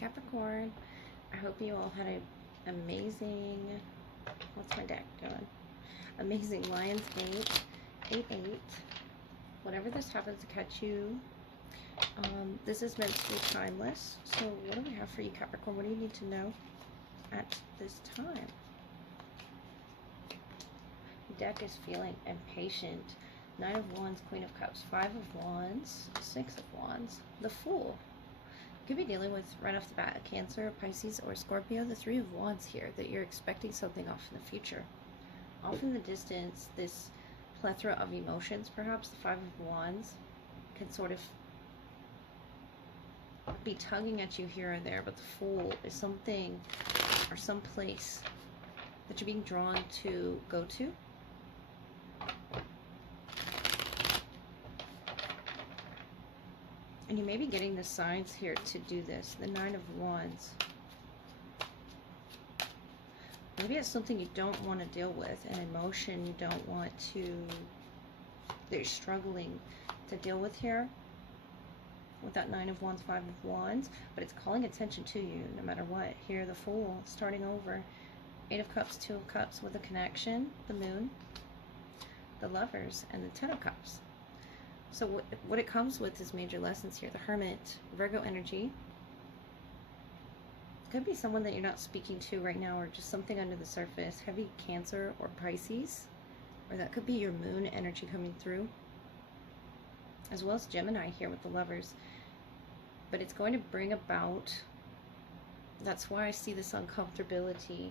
Capricorn, I hope you all had an amazing, what's my deck doing? Amazing Lionsgate 8-8. Whenever this happens to catch you, this is meant to be timeless. So what do we have for you, Capricorn? What do you need to know at this time? The deck is feeling impatient. 9 of Wands, Queen of Cups, 5 of Wands, 6 of Wands, the Fool. You could be dealing with, right off the bat, a Cancer, Pisces, or Scorpio. The 3 of Wands here, that you're expecting something off in the future. Off in the distance, this plethora of emotions, perhaps, the 5 of Wands, can sort of be tugging at you here or there, but the Fool is something or some place that you're being drawn to go to. And you may be getting the signs here to do this. The 9 of Wands. Maybe it's something you don't want to deal with, an emotion you don't want to, that you're struggling to deal with here. With that 9 of Wands, 5 of Wands. But it's calling attention to you no matter what. Here, the Fool, starting over. 8 of Cups, 2 of Cups with a connection. The Moon. The Lovers, and the 10 of Cups. So what it comes with is major lessons here. The Hermit, Virgo energy. Could be someone that you're not speaking to right now, or just something under the surface. Heavy Cancer or Pisces. Or that could be your Moon energy coming through. As well as Gemini here with the Lovers. But it's going to bring about, that's why I see this uncomfortability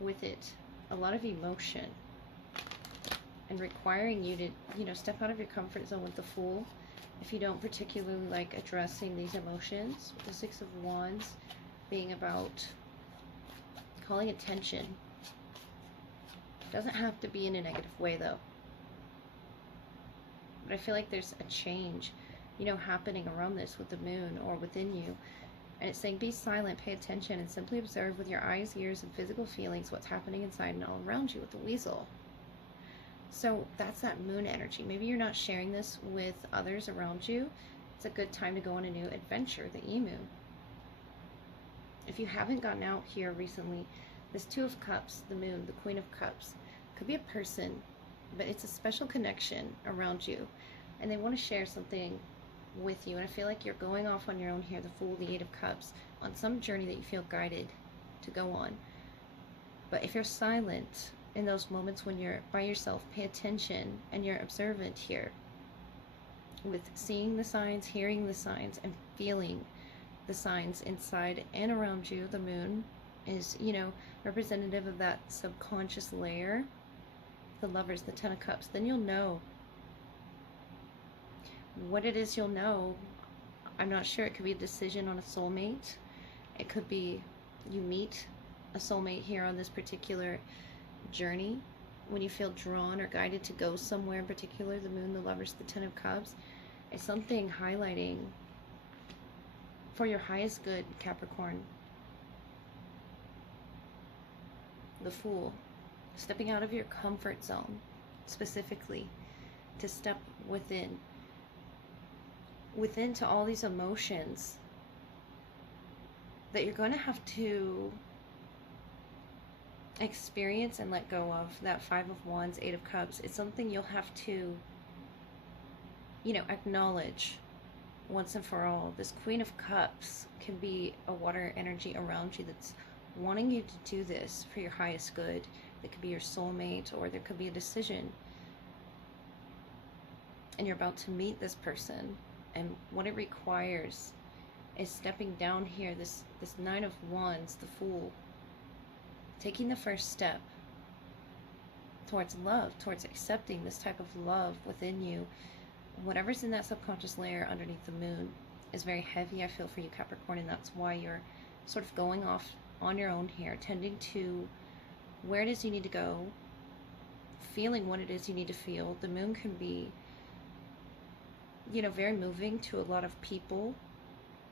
with it. A lot of emotion. And requiring you to, step out of your comfort zone with the Fool. If you don't particularly like addressing these emotions. With the 6 of Wands being about calling attention. Doesn't have to be in a negative way though. But I feel like there's a change, happening around this with the Moon or within you. And it's saying be silent, pay attention, and simply observe with your eyes, ears, and physical feelings what's happening inside and all around you with the Weasel. So that's that Moon energy. Maybe you're not sharing this with others around you. It's a good time to go on a new adventure, the Emu. If you haven't gotten out here recently, this 2 of Cups, the Moon, the Queen of Cups, could be a person, but it's a special connection around you. And they want to share something with you. And I feel like you're going off on your own here, the Fool, the 8 of Cups, on some journey that you feel guided to go on. But if you're silent in those moments when you're by yourself, pay attention and you're observant here with seeing the signs, hearing the signs, and feeling the signs inside and around you. The Moon is, representative of that subconscious layer. The Lovers, the 10 of Cups. Then you'll know what it is. You'll know. I'm not sure. It could be a decision on a soulmate. It could be you meet a soulmate here on this particular journey, when you feel drawn or guided to go somewhere in particular. The Moon, the Lovers, the 10 of Cups is something highlighting for your highest good, Capricorn. The Fool, stepping out of your comfort zone specifically to step within to all these emotions that you're going to have to experience and let go of. That 5 of Wands, 8 of Cups, it's something you'll have to, acknowledge once and for all. This Queen of Cups can be a water energy around you that's wanting you to do this for your highest good. It could be your soulmate, or there could be a decision. And you're about to meet this person. And what it requires is stepping down here, this 9 of Wands, the Fool. Taking the first step towards love, towards accepting this type of love within you. Whatever's in that subconscious layer underneath the Moon is very heavy, I feel, for you, Capricorn, and that's why you're sort of going off on your own here, tending to where it is you need to go, feeling what it is you need to feel. The Moon can be, very moving to a lot of people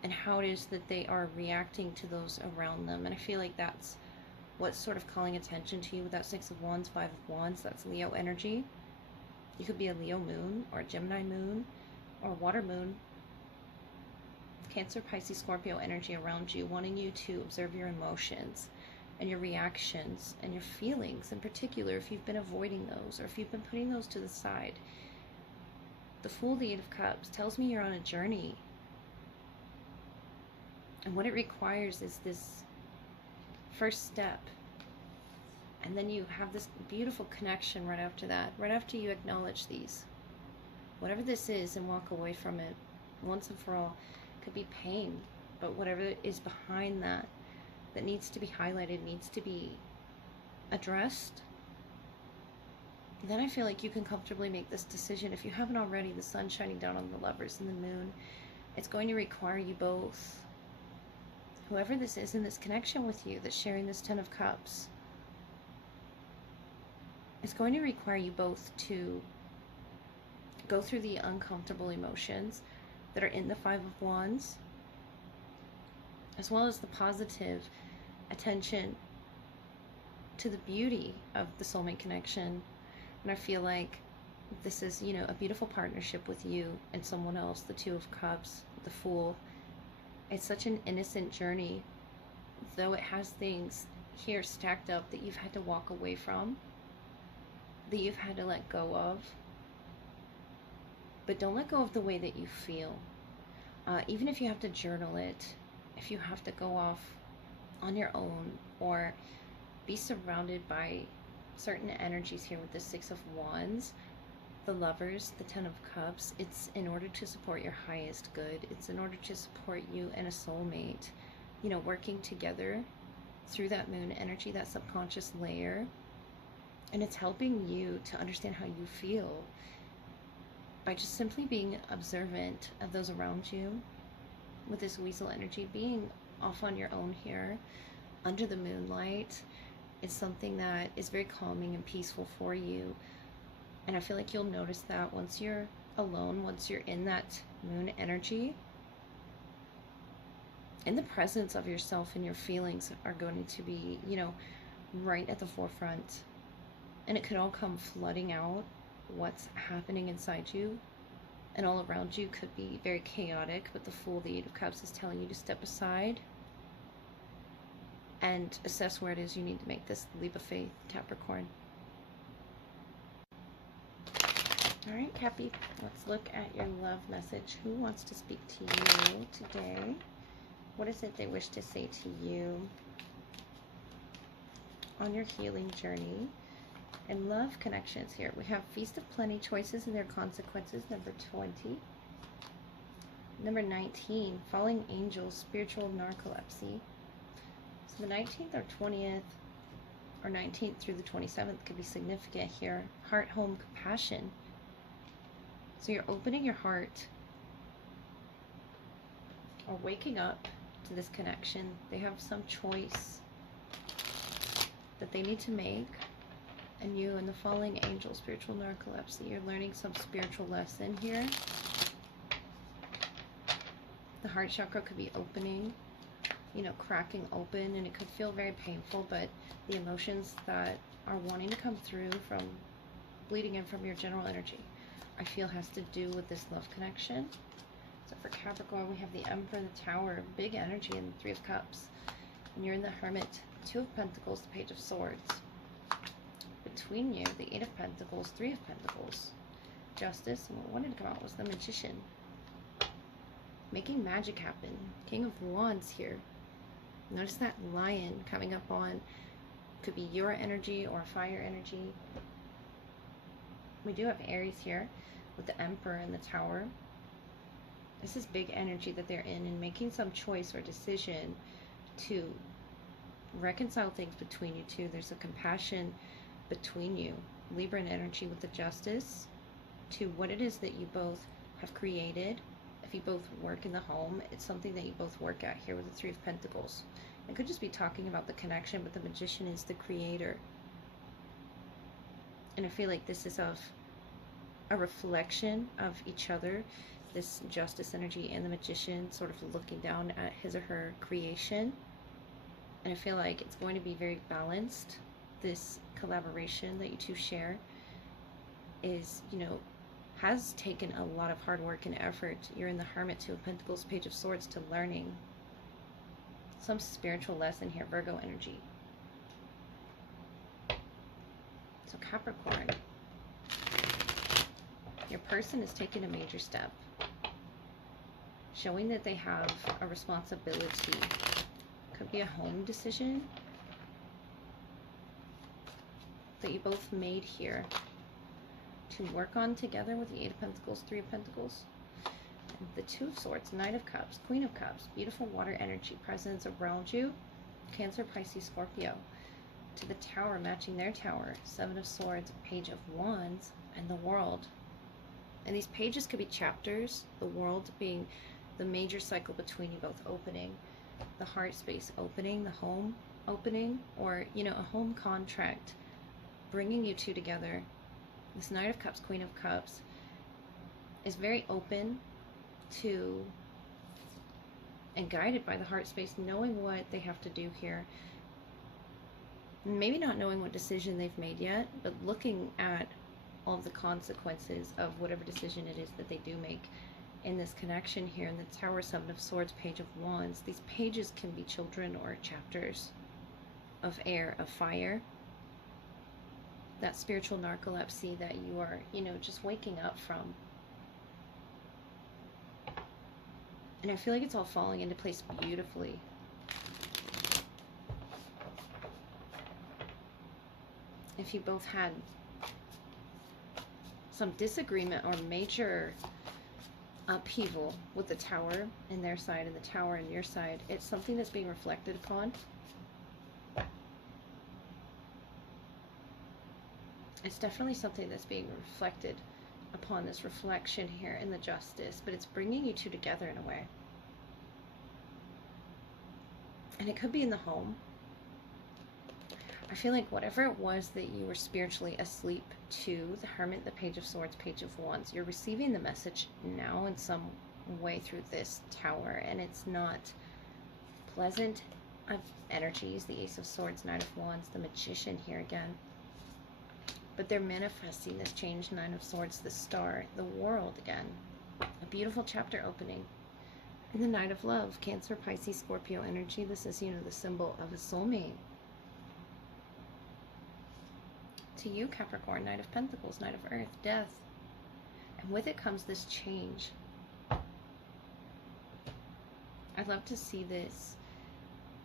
and how it is that they are reacting to those around them. And I feel like that's what's sort of calling attention to you with that 6 of Wands, 5 of Wands. That's Leo energy. You could be a Leo Moon or a Gemini Moon or Water Moon. Cancer, Pisces, Scorpio energy around you, wanting you to observe your emotions and your reactions and your feelings in particular, if you've been avoiding those or if you've been putting those to the side. The Fool, the Eight of Cups, tells me you're on a journey. And what it requires is this first step. And then you have this beautiful connection right after that, right after you acknowledge these. Whatever this is, and walk away from it once and for all. It could be pain, but whatever is behind that, that needs to be highlighted, needs to be addressed, then I feel like you can comfortably make this decision. If you haven't already, the sun shining down on the lovers and the moon, it's going to require you both, whoever this is in this connection with you that's sharing this Ten of Cups, it's going to require you both to go through the uncomfortable emotions that are in the Five of Wands, as well as the positive attention to the beauty of the soulmate connection. And I feel like this is, you know, a beautiful partnership with you and someone else, the Two of Cups, the Fool. It's such an innocent journey, though it has things here stacked up that you've had to walk away from, that you've had to let go of. But don't let go of the way that you feel. Even if you have to journal it, if you have to go off on your own or be surrounded by certain energies here with the Six of Wands, the Lovers, the Ten of Cups, it's in order to support your highest good. It's in order to support you and a soulmate, you know, working together through that moon energy, that subconscious layer. And it's helping you to understand how you feel by just simply being observant of those around you with this weasel energy. Being off on your own here under the moonlight is something that is very calming and peaceful for you. And I feel like you'll notice that once you're alone, once you're in that moon energy, in the presence of yourself, and your feelings are going to be, you know, right at the forefront. And it could all come flooding out. What's happening inside you and all around you could be very chaotic, but the Fool, the Eight of Cups, is telling you to step aside and assess where it is you need to make this leap of faith, Capricorn. All right, Cappy, let's look at your love message. Who wants to speak to you today? What is it they wish to say to you on your healing journey? And love connections here. We have Feast of Plenty, choices and their consequences, number 20. Number 19, Falling Angels, spiritual narcolepsy. So the 19th or 20th or 19th through the 27th could be significant here. Heart, home, compassion. So you're opening your heart or waking up to this connection. They have some choice that they need to make. And you and the Falling Angel, spiritual narcolepsy, you're learning some spiritual lesson here. The heart chakra could be opening, you know, cracking open, and it could feel very painful, but the emotions that are wanting to come through from bleeding in from your general energy, I feel has to do with this love connection. So for Capricorn, we have the Emperor, the Tower, big energy, and the Three of Cups. And you're in the Hermit, Two of Pentacles, the Page of Swords. Between you, the Eight of Pentacles, Three of Pentacles, Justice, and what wanted to come out was the Magician. Making magic happen. King of Wands here. Notice that lion coming up on, could be your energy or fire energy. We do have Aries here with the Emperor and the Tower. This is big energy that they're in, and making some choice or decision to reconcile things between you two. There's a compassion between you. Libran energy with the Justice, to what it is that you both have created. If you both work in the home, it's something that you both work at here with the Three of Pentacles. It could just be talking about the connection, but the Magician is the creator. And I feel like this is of a reflection of each other, this Justice energy and the Magician sort of looking down at his or her creation. And I feel like it's going to be very balanced. This collaboration that you two share is, you know, has taken a lot of hard work and effort. You're in the Hermit, Two of Pentacles, Page of Swords, to learning some spiritual lesson here, Virgo energy. So Capricorn, your person is taking a major step, showing that they have a responsibility. Could be a home decision that you both made here to work on together with the Eight of Pentacles, Three of Pentacles, and the Two of Swords, Knight of Cups, Queen of Cups, beautiful water energy presence around you, Cancer, Pisces, Scorpio. To the Tower, matching their Tower, Seven of Swords, Page of Wands, and the World. And these pages could be chapters, the World being the major cycle between you both opening, the heart space opening, the home opening, or, you know, a home contract bringing you two together. This Knight of Cups, Queen of Cups is very open to and guided by the heart space, knowing what they have to do here. Maybe not knowing what decision they've made yet, but looking at all of the consequences of whatever decision it is that they do make in this connection here. In the Tower, Seven of Swords, Page of Wands. These pages can be children or chapters of air, of fire. That spiritual narcolepsy that you are, you know, just waking up from. And I feel like it's all falling into place beautifully. If you both had some disagreement or major upheaval with the Tower in their side and the Tower in your side, it's something that's being reflected upon. It's definitely something that's being reflected upon, this reflection here in the Justice, but it's bringing you two together in a way. And it could be in the home. I feel like whatever it was that you were spiritually asleep to, the Hermit, the Page of Swords, Page of Wands, you're receiving the message now in some way through this Tower, and it's not pleasant energies. The Ace of Swords, Knight of Wands, the Magician here again. But they're manifesting this change. Nine of Swords, the Star, the World again. A beautiful chapter opening. And the Knight of Love, Cancer, Pisces, Scorpio energy. This is, you know, the symbol of a soulmate. To you, Capricorn, Knight of Pentacles, Knight of Earth, death. And with it comes this change. I'd love to see this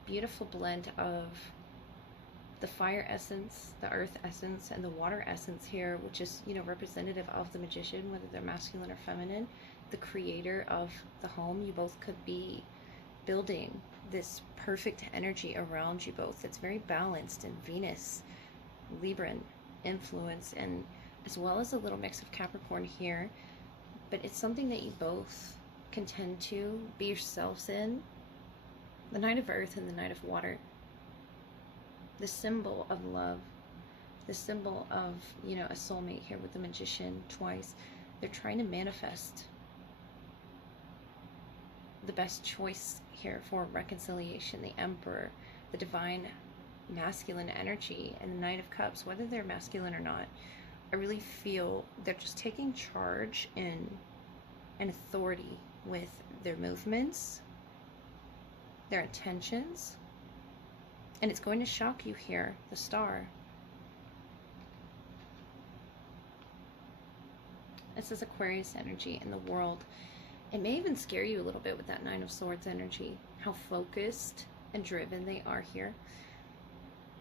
beautiful blend of the fire essence, the earth essence, and the water essence here, which is, you know, representative of the Magician, whether they're masculine or feminine, the creator of the home. You both could be building this perfect energy around you both. It's very balanced, and Venus, Libran influence, and as well as a little mix of Capricorn here. But it's something that you both can tend to be yourselves in. The Knight of Earth and the Knight of Water. The symbol of love, the symbol of, you know, a soulmate here with the Magician twice. They're trying to manifest the best choice here for reconciliation. The Emperor, the divine masculine energy, and the Knight of Cups, whether they're masculine or not, I really feel they're just taking charge and authority with their movements, their intentions. And it's going to shock you here, the Star. This is Aquarius energy in the World. It may even scare you a little bit with that Nine of Swords energy, how focused and driven they are here.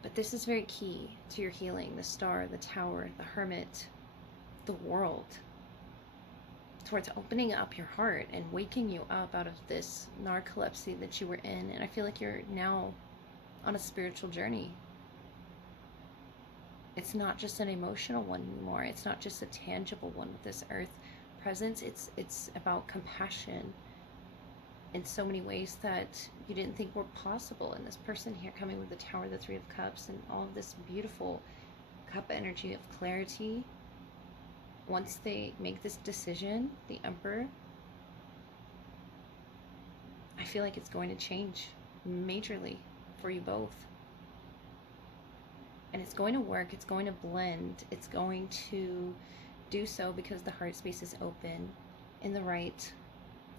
But this is very key to your healing. The Star, the Tower, the Hermit, the World. Towards opening up your heart and waking you up out of this narcolepsy that you were in. And I feel like you're now on a spiritual journey. It's not just an emotional one anymore. It's not just a tangible one with this earth presence. It's about compassion in so many ways that you didn't think were possible. And this person here coming with the Tower, the Three of Cups, and all of this beautiful cup energy of clarity. Once they make this decision, the Emperor, I feel like it's going to change majorly for you both. And it's going to work, it's going to blend, it's going to do so because the heart space is open in the right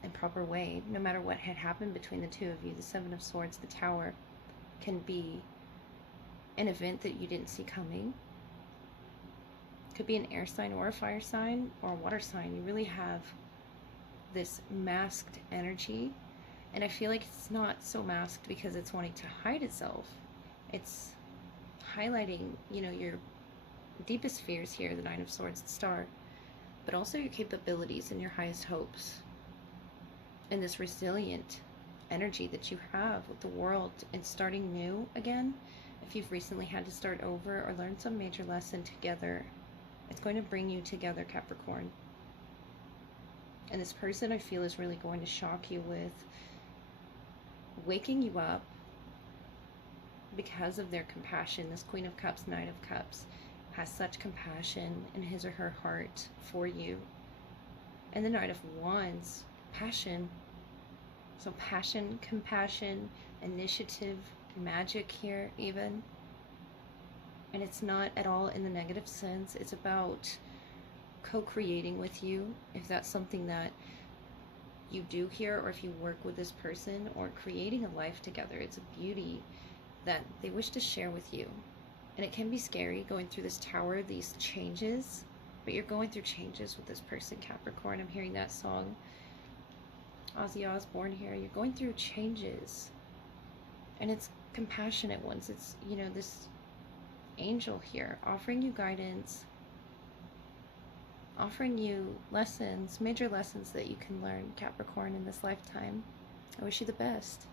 and proper way. No matter what had happened between the two of you, the Seven of Swords, the Tower, can be an event that you didn't see coming. Could be an air sign or a fire sign or a water sign. You really have this masked energy, and I feel like it's not so masked because it's wanting to hide itself. It's highlighting, your deepest fears here, the Nine of Swords, the Star, but also your capabilities and your highest hopes, and this resilient energy that you have with the world and starting new again. If you've recently had to start over or learn some major lesson together, it's going to bring you together, Capricorn. And this person, I feel, is really going to shock you with waking you up because of their compassion. This Queen of Cups, Knight of Cups, has such compassion in his or her heart for you. And the Knight of Wands, passion. So passion, compassion, initiative, magic here even. And it's not at all in the negative sense. It's about co-creating with you, if that's something that you do here, or if you work with this person, or creating a life together. It's a beauty that they wish to share with you. And it can be scary going through this tower, these changes, but you're going through changes with this person, Capricorn. I'm hearing that song, Ozzy Osbourne here. You're going through changes, and it's compassionate ones. It's, this angel here offering you guidance, offering you lessons, major lessons that you can learn, Capricorn, in this lifetime. I wish you the best.